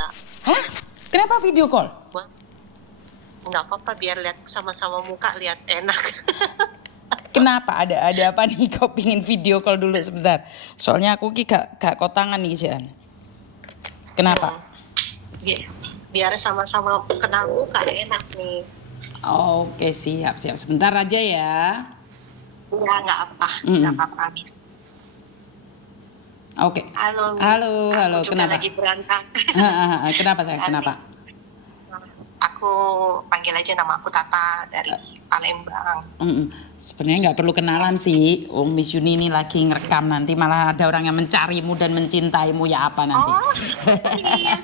enggak. Hah? Kenapa video call? Nggak apa-apa, biar lihat sama-sama muka, lihat enak. Kenapa? Ada apa nih? Kau pingin video call dulu sebentar. Soalnya aku ki gak kotangan nih Jan. Kenapa? Biar sama-sama kenal muka, enak nih. Oke, siap. Sebentar aja ya. Ya, nggak apa-apa, Miss. Oke. Halo. Halo. Aku juga Kenapa? lagi berangkat. Kenapa sayang? Kenapa? Aku panggil aja, nama aku Tata dari Palembang. Sebenarnya nggak perlu kenalan sih. Miss Yuni ini lagi ngerekam, nanti malah ada orang yang mencarimu dan mencintaimu, ya apa nanti? Oh, iya.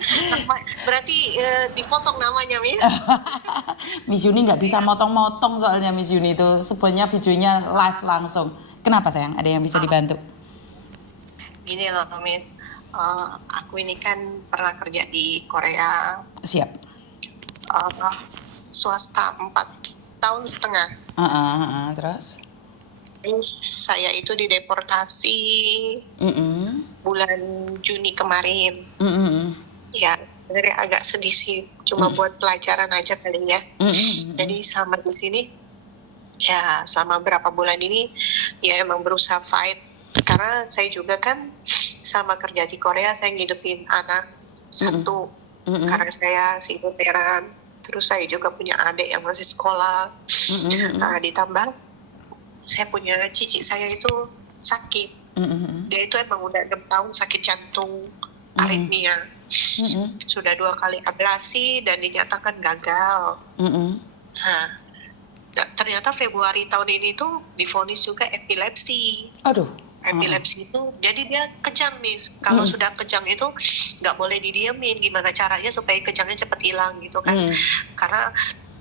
Berarti dipotong namanya, Miss. Miss Yuni nggak bisa motong-motong, soalnya Miss Yuni itu sebenarnya videonya live langsung. Kenapa sayang? Ada yang bisa dibantu? Gini loh, Miss. Aku ini kan pernah kerja di Korea. Siap. Swasta 4,5 tahun. Terus? Saya itu dideportasi bulan Juni kemarin. Ya, sebenarnya agak sedih sih, cuma buat pelajaran aja kali ya. Jadi sama di sini, ya selama berapa bulan ini, ya emang berusaha fight. Karena saya juga kan sama kerja di Korea, saya ngidupin anak satu. Karena saya single parent, terus saya juga punya adik yang masih sekolah. Ditambah saya punya cici saya itu sakit. Dia itu emang udah 6 tahun sakit jantung, aritmia. Sudah 2 kali ablasi dan dinyatakan gagal. Nah, ternyata Februari tahun ini tuh divonis juga epilepsi. Aduh. Epilepsi itu, jadi dia kejang, Miss. Kalau sudah kejang itu nggak boleh didiemin. Gimana caranya supaya kejangnya cepat hilang gitu kan? Karena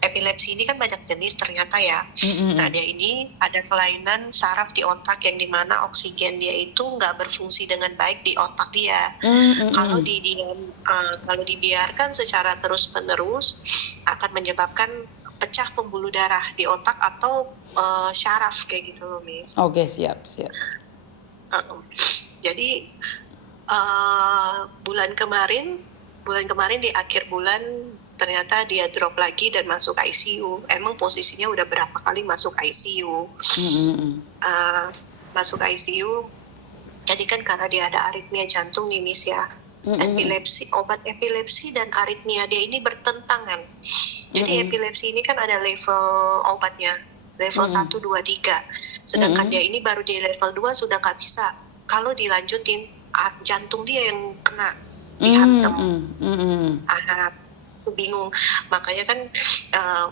epilepsi ini kan banyak jenis ternyata ya. Nah, dia ini ada kelainan saraf di otak yang dimana oksigen dia itu nggak berfungsi dengan baik di otak dia. Kalau dibiarkan secara terus-menerus akan menyebabkan pecah pembuluh darah di otak atau syaraf kayak gitu loh, Miss. Oke, siap. Jadi bulan kemarin di akhir bulan ternyata dia drop lagi dan masuk ICU. Emang posisinya udah berapa kali masuk ICU. Masuk ICU. Jadi kan karena dia ada aritmia jantung nih, Miss ya. Epilepsi, obat epilepsi dan aritmia dia ini bertentangan. Jadi epilepsi ini kan ada level obatnya, level 1, 2, 3. Sedangkan dia ini baru di level 2 sudah nggak bisa. Kalau dilanjutin, jantung dia yang kena, dihantam. Bingung. Makanya kan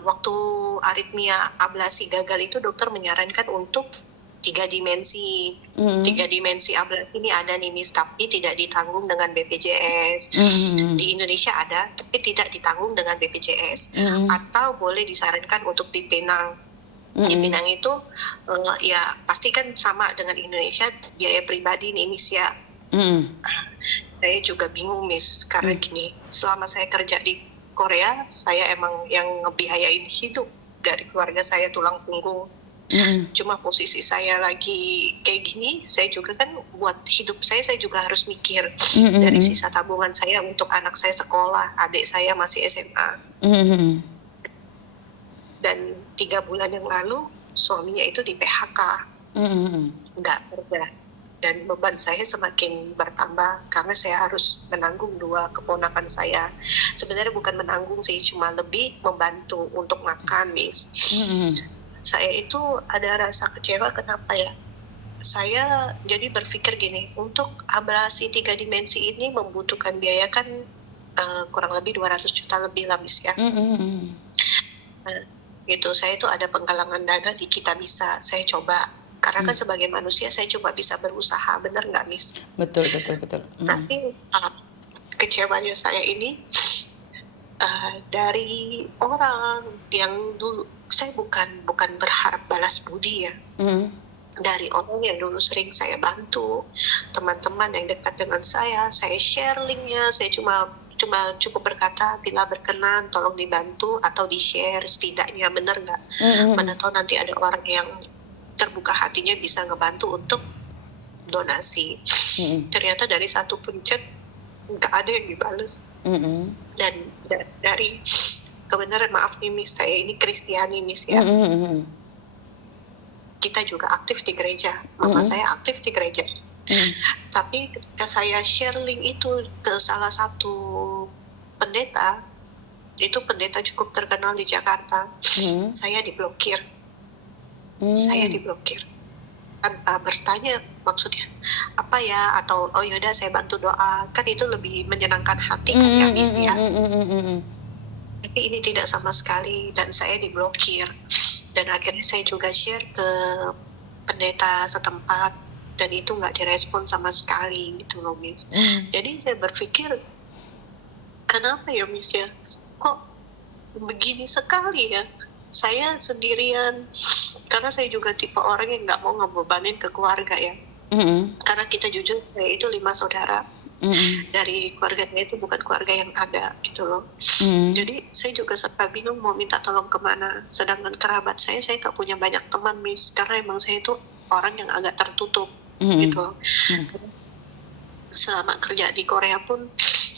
waktu aritmia ablasi gagal itu dokter menyarankan untuk 3 dimensi. 3 dimensi ablasi ini ada nih, Miss, tapi tidak ditanggung dengan BPJS. Di Indonesia ada, tapi tidak ditanggung dengan BPJS. Atau boleh disarankan untuk di Penang. Di Penang itu ya pasti kan sama dengan Indonesia, biaya pribadi nih, Miss ya. Saya juga bingung, Miss, karena gini, selama saya kerja di Korea, saya emang yang ngebiayain hidup dari keluarga saya, tulang punggung. Cuma posisi saya lagi kayak gini, saya juga kan buat hidup saya juga harus mikir dari sisa tabungan saya untuk anak saya sekolah, adik saya masih SMA. Dan 3 bulan yang lalu suaminya itu di PHK, nggak kerja, dan beban saya semakin bertambah karena saya harus menanggung 2 keponakan saya. Sebenarnya bukan menanggung sih, cuma lebih membantu untuk makan, Miss. Saya itu ada rasa kecewa, kenapa ya? Saya jadi berpikir gini, untuk ablasi 3 dimensi ini membutuhkan biaya kan kurang lebih 200 juta lebih lah, Miss ya. Gitu, saya itu ada penggalangan dana di Kitabisa, saya coba. Karena kan sebagai manusia saya cuma bisa berusaha, benar nggak, Miss? Betul. Tapi kecewanya saya ini dari orang yang dulu, saya bukan berharap balas budi ya. Dari orang yang dulu sering saya bantu, teman-teman yang dekat dengan saya share linknya, saya cuma cukup berkata, bila berkenan tolong dibantu atau di-share setidaknya, bener nggak? Mana tahu nanti ada orang yang terbuka hatinya bisa ngebantu untuk donasi. Ternyata dari 1 pencet nggak ada yang dibales. Dan dari kebenaran, maaf nih Miss, saya ini Kristiani Miss ya. Kita juga aktif di gereja, mama saya aktif di gereja. Tapi ketika saya share link itu ke salah satu pendeta, itu pendeta cukup terkenal di Jakarta, saya diblokir. Saya diblokir tanpa bertanya maksudnya apa ya, atau oh yaudah saya bantu doa, kan itu lebih menyenangkan hati kan ya Miss ya. Tapi ini tidak sama sekali, dan saya diblokir. Dan akhirnya saya juga share ke pendeta setempat, dan itu nggak direspon sama sekali gitu loh Miss. Jadi saya berpikir, kenapa ya Miss ya, kok begini sekali ya. Saya sendirian, karena saya juga tipe orang yang nggak mau ngebebanin ke keluarga ya. Karena kita jujur, saya itu 5 saudara. Dari keluarga saya itu bukan keluarga yang ada gitu loh. Jadi saya juga serba bingung mau minta tolong kemana. Sedangkan kerabat saya nggak punya banyak teman Miss, karena emang saya itu orang yang agak tertutup gitu. Selama kerja di Korea pun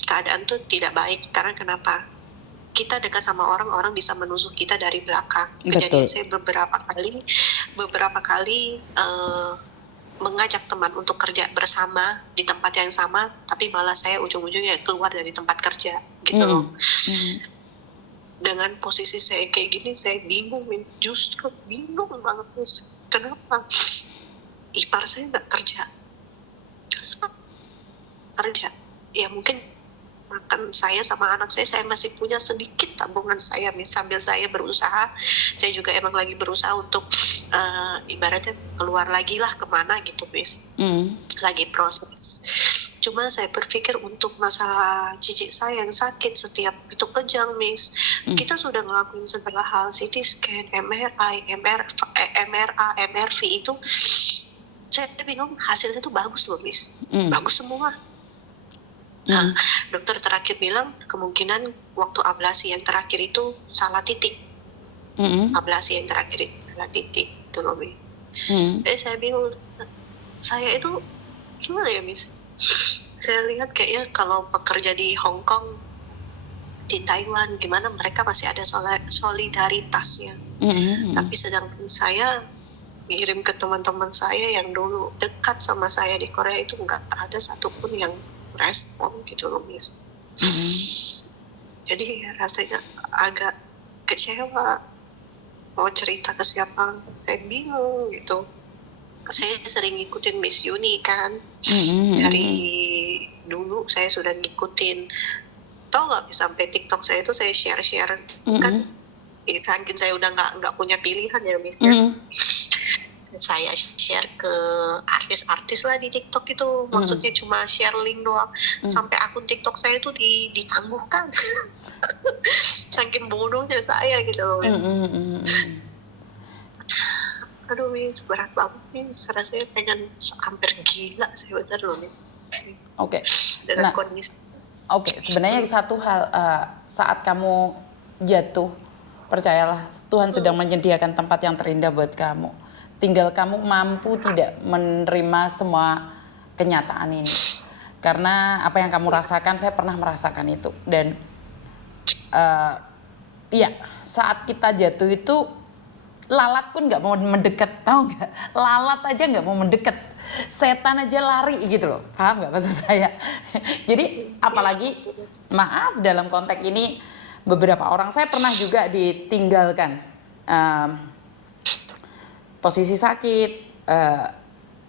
keadaan tuh tidak baik, karena kenapa? Kita dekat sama orang bisa menusuk kita dari belakang. Kejadian saya beberapa kali mengajak teman untuk kerja bersama di tempat yang sama, tapi malah saya ujung-ujungnya keluar dari tempat kerja gitu loh. Dengan posisi saya kayak gini, saya bingung, justru bingung banget Miss. Kenapa? Ipar saya nggak kerja, ya mungkin makan saya sama anak saya masih punya sedikit tabungan saya Miss, sambil saya berusaha. Saya juga emang lagi berusaha untuk ibaratnya keluar lagi lah kemana gitu Miss. Lagi proses. Cuma saya berpikir untuk masalah cicit saya yang sakit setiap itu kejang Miss, kita sudah ngelakuin segala hal, CT scan, MRI, MRA, MRV, itu saya bingung hasilnya tuh bagus loh Miss. Bagus semua. Nah, dokter terakhir bilang kemungkinan waktu ablasi yang terakhir itu salah titik. Ablasi yang terakhir itu salah titik, itu loh Miss. Jadi saya bingung, saya itu gimana ya Miss? Saya lihat kayaknya kalau pekerja di Hong Kong, di Taiwan, gimana mereka masih ada solidaritasnya. Tapi sedangkan saya ngirim ke teman-teman saya yang dulu dekat sama saya di Korea itu nggak ada satupun yang respon gitu loh Miss. Jadi rasanya agak kecewa, mau cerita ke siapa saya bingung gitu. Saya sering ngikutin Miss Yuni kan, dari dulu saya sudah ngikutin. Tau nggak, sampai TikTok saya itu saya share kan, saking saya udah nggak punya pilihan ya Miss ya. Saya share ke artis-artis lah di TikTok itu, maksudnya cuma share link doang, sampai akun TikTok saya itu ditangguhkan. Saking bodohnya saya gitu loh. Aduh Miss, berat banget Miss, rasanya pengen hampir gila saya bener loh Miss. Oke. Dengan kondisi. Sebenarnya satu hal, saat kamu jatuh, percayalah Tuhan sedang menyediakan tempat yang terindah buat kamu. Tinggal kamu mampu tidak menerima semua kenyataan ini. Karena apa yang kamu rasakan, saya pernah merasakan itu. Dan saat kita jatuh itu, lalat pun gak mau mendekat, tahu gak? Lalat aja gak mau mendekat. Setan aja lari gitu loh, paham gak maksud saya? Jadi apalagi, maaf dalam konteks ini, beberapa orang, saya pernah juga ditinggalkan. Posisi sakit,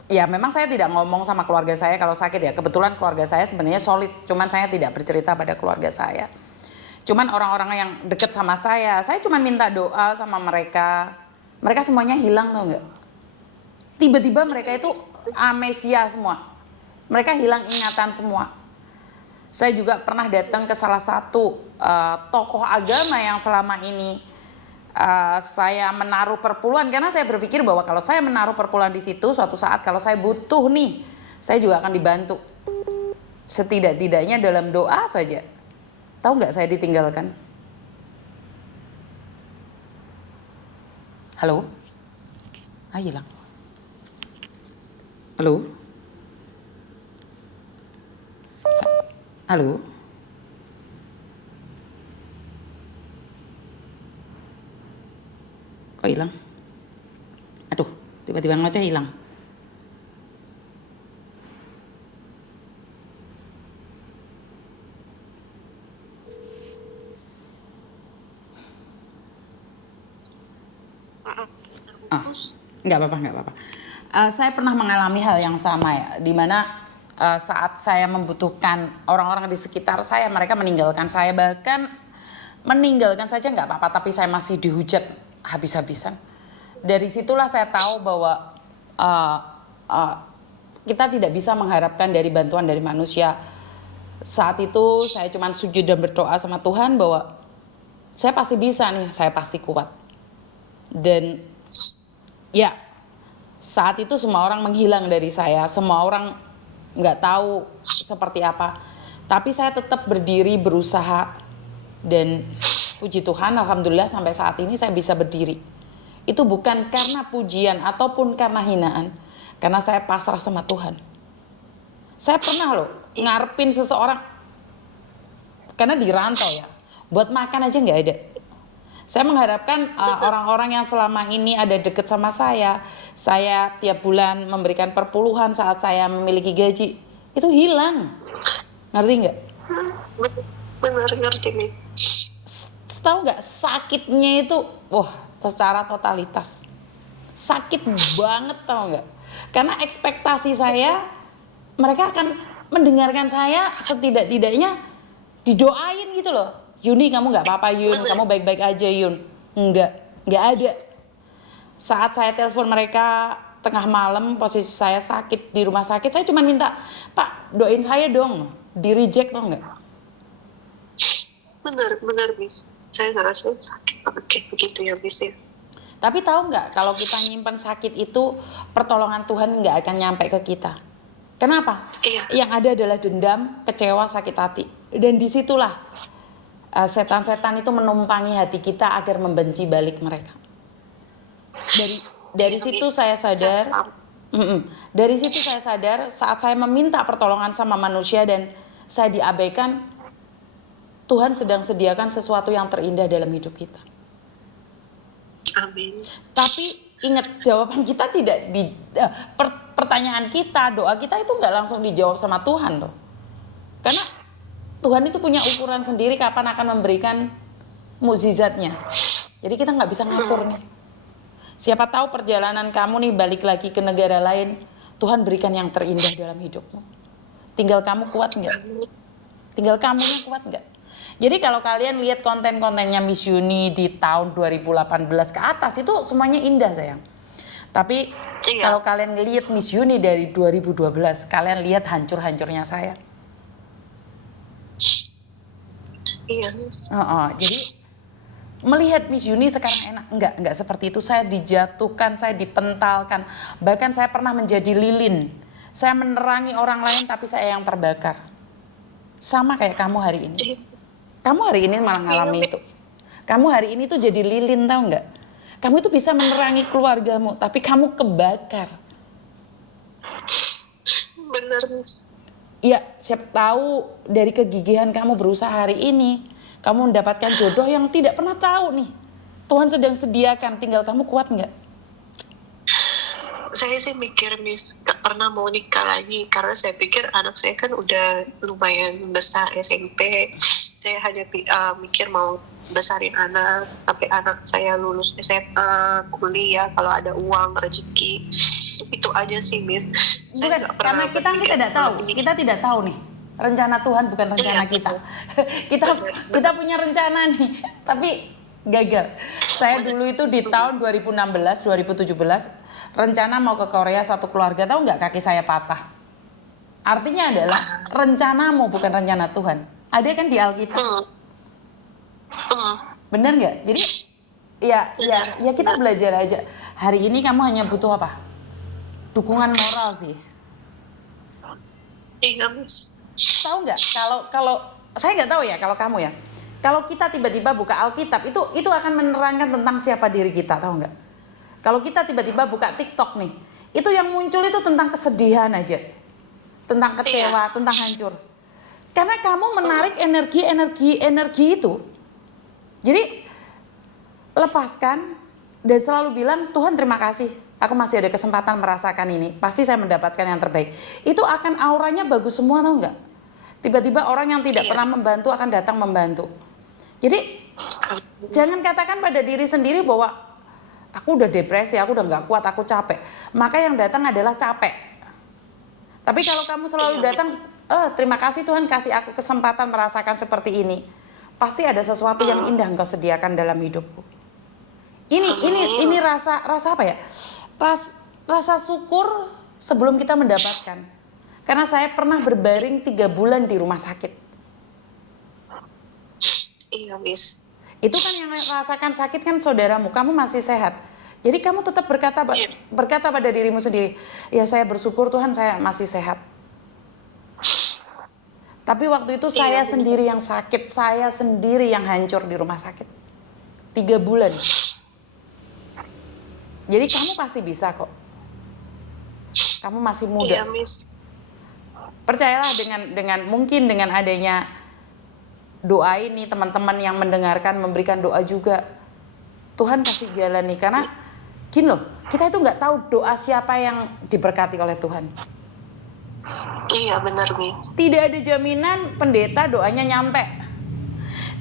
ya memang saya tidak ngomong sama keluarga saya kalau sakit ya. Kebetulan keluarga saya sebenarnya solid, cuman saya tidak bercerita pada keluarga saya. Cuman orang-orang yang deket sama saya cuman minta doa sama mereka. Mereka semuanya hilang, tau nggak? Tiba-tiba mereka itu amnesia semua. Mereka hilang ingatan semua. Saya juga pernah datang ke salah satu tokoh agama yang selama ini saya menaruh perpuluhan, karena saya berpikir bahwa kalau saya menaruh perpuluhan di situ, suatu saat kalau saya butuh nih, saya juga akan dibantu. Setidak-tidaknya dalam doa saja. Tahu nggak saya ditinggalkan? Halo? Hilang. Halo? Halo? Kok hilang? Aduh, tiba-tiba ngoceh hilang. Nggak apa-apa. Saya pernah mengalami hal yang sama ya, dimana saat saya membutuhkan orang-orang di sekitar saya, mereka meninggalkan saya, bahkan meninggalkan saja nggak apa-apa, tapi saya masih dihujat habis-habisan. Dari situlah saya tahu bahwa kita tidak bisa mengharapkan dari bantuan dari manusia. Saat itu saya cuma sujud dan berdoa sama Tuhan bahwa saya pasti bisa nih, saya pasti kuat. Dan ya, saat itu semua orang menghilang dari saya, semua orang nggak tahu seperti apa. Tapi saya tetap berdiri, berusaha, dan puji Tuhan, alhamdulillah sampai saat ini saya bisa berdiri. Itu bukan karena pujian ataupun karena hinaan, karena saya pasrah sama Tuhan. Saya pernah loh ngarepin seseorang, karena di rantau ya, buat makan aja nggak ada. Saya mengharapkan orang-orang yang selama ini ada deket sama saya tiap bulan memberikan perpuluhan saat saya memiliki gaji, itu hilang. Ngerti nggak? Benar, ngerti, Miss. Tahu nggak sakitnya itu, wah, secara totalitas. Sakit banget, tahu nggak? Karena ekspektasi saya, mereka akan mendengarkan saya setidak-tidaknya didoain gitu loh. Yuni, kamu nggak apa-apa Yun, kamu baik-baik aja Yun. Nggak ada. Saat saya telepon mereka tengah malam, posisi saya sakit di rumah sakit, saya cuma minta, Pak doain saya dong, di reject tau nggak? Benar Miss, saya ngerasa sakit banget kayak begitu ya Miss ya. Tapi tahu nggak, kalau kita nyimpan sakit itu, pertolongan Tuhan nggak akan nyampe ke kita. Kenapa? Iya. Yang ada adalah dendam, kecewa, sakit hati. Dan disitulah setan-setan itu menumpangi hati kita agar membenci balik mereka. Dari situ saya sadar, dari situ saya sadar saat saya meminta pertolongan sama manusia dan saya diabaikan, Tuhan sedang sediakan sesuatu yang terindah dalam hidup kita. Amin. Tapi ingat, jawaban kita tidak di pertanyaan kita, doa kita itu nggak langsung dijawab sama Tuhan loh. Karena Tuhan itu punya ukuran sendiri kapan akan memberikan mukjizatnya. Jadi kita nggak bisa ngatur nih. Siapa tahu perjalanan kamu nih balik lagi ke negara lain, Tuhan berikan yang terindah dalam hidupmu. Tinggal kamu kuat nggak? Tinggal kamunya kuat nggak? Jadi kalau kalian lihat konten-kontennya Miss Yuni di tahun 2018 ke atas, itu semuanya indah sayang. Tapi kalau kalian lihat Miss Yuni dari 2012, kalian lihat hancur-hancurnya saya. Iya, Miss. Jadi melihat Miss Yuni sekarang enak, enggak seperti itu. Saya dijatuhkan, saya dipentalkan, bahkan saya pernah menjadi lilin. Saya menerangi orang lain tapi saya yang terbakar. Sama kayak kamu hari ini. Kamu hari ini malah ngalami itu. Kamu hari ini tuh jadi lilin, tahu nggak? Kamu itu bisa menerangi keluargamu tapi kamu kebakar. Benar, Miss. Ya, siapa tahu dari kegigihan kamu berusaha hari ini, kamu mendapatkan jodoh yang tidak pernah tahu nih. Tuhan sedang sediakan, tinggal kamu kuat nggak? Saya sih mikir Miss, gak pernah mau nikah lagi karena saya pikir anak saya kan udah lumayan besar SMP. Saya hanya mikir mau besarin anak sampai anak saya lulus SMA, kuliah, kalau ada uang, rezeki. Itu aja sih Miss. Bukan, karena kita tidak tahu. Kita tidak tahu nih. Rencana Tuhan bukan rencana kita. kita punya rencana nih, tapi gagal. Saya dulu itu di tahun 2016, 2017 rencana mau ke Korea satu keluarga, tahu nggak kaki saya patah. Artinya adalah rencanamu bukan rencana Tuhan. Ada kan di Alkitab. Bener nggak? Jadi ya kita belajar aja. Hari ini kamu hanya butuh apa? Dukungan moral sih. Iya, Miss. Tahu nggak? Kalau saya nggak tahu ya kalau kamu ya. Kalau kita tiba-tiba buka Alkitab itu akan menerangkan tentang siapa diri kita, tahu nggak? Kalau kita tiba-tiba buka TikTok nih, itu yang muncul itu tentang kesedihan aja, tentang kecewa, tentang hancur. Karena kamu menarik energi itu. Jadi lepaskan dan selalu bilang, Tuhan terima kasih, aku masih ada kesempatan merasakan ini, pasti saya mendapatkan yang terbaik. Itu akan auranya bagus semua, tau nggak? Tiba-tiba orang yang tidak pernah membantu akan datang membantu. Jadi jangan katakan pada diri sendiri bahwa aku udah depresi, aku udah nggak kuat, aku capek. Maka yang datang adalah capek. Tapi kalau kamu selalu datang, terima kasih Tuhan kasih aku kesempatan merasakan seperti ini. Pasti ada sesuatu yang indah Engkau sediakan dalam hidupku. Ini rasa apa ya? Rasa syukur sebelum kita mendapatkan. Karena saya pernah berbaring 3 bulan di rumah sakit. Iya, Miss. Itu kan yang rasakan sakit kan saudaramu, kamu masih sehat. Jadi kamu tetap berkata pada dirimu sendiri, ya saya bersyukur Tuhan saya masih sehat. Tapi waktu itu saya sendiri yang sakit, saya sendiri yang hancur di rumah sakit. 3 bulan. Jadi kamu pasti bisa kok. Kamu masih muda. Iya, Miss. Percayalah mungkin dengan adanya doa ini, teman-teman yang mendengarkan memberikan doa juga, Tuhan kasih jalan nih. Karena gini loh, kita itu nggak tahu doa siapa yang diberkati oleh Tuhan. Iya benar, Miss. Tidak ada jaminan pendeta doanya nyampe.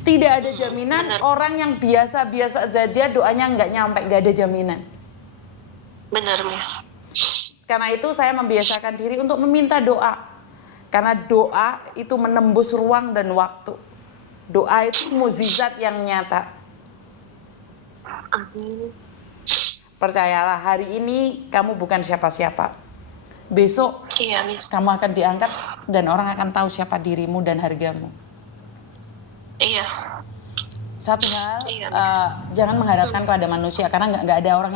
Tidak ada jaminan orang yang biasa-biasa saja doanya nggak nyampe, nggak ada jaminan. Benar, Miss. Karena itu saya membiasakan diri untuk meminta doa. Karena doa itu menembus ruang dan waktu. Doa itu mukjizat yang nyata. Amin. Percayalah, hari ini kamu bukan siapa-siapa. Besok kamu akan diangkat dan orang akan tahu siapa dirimu dan hargamu. Iya. Satu hal, jangan mengharapkan kepada manusia karena nggak ada orang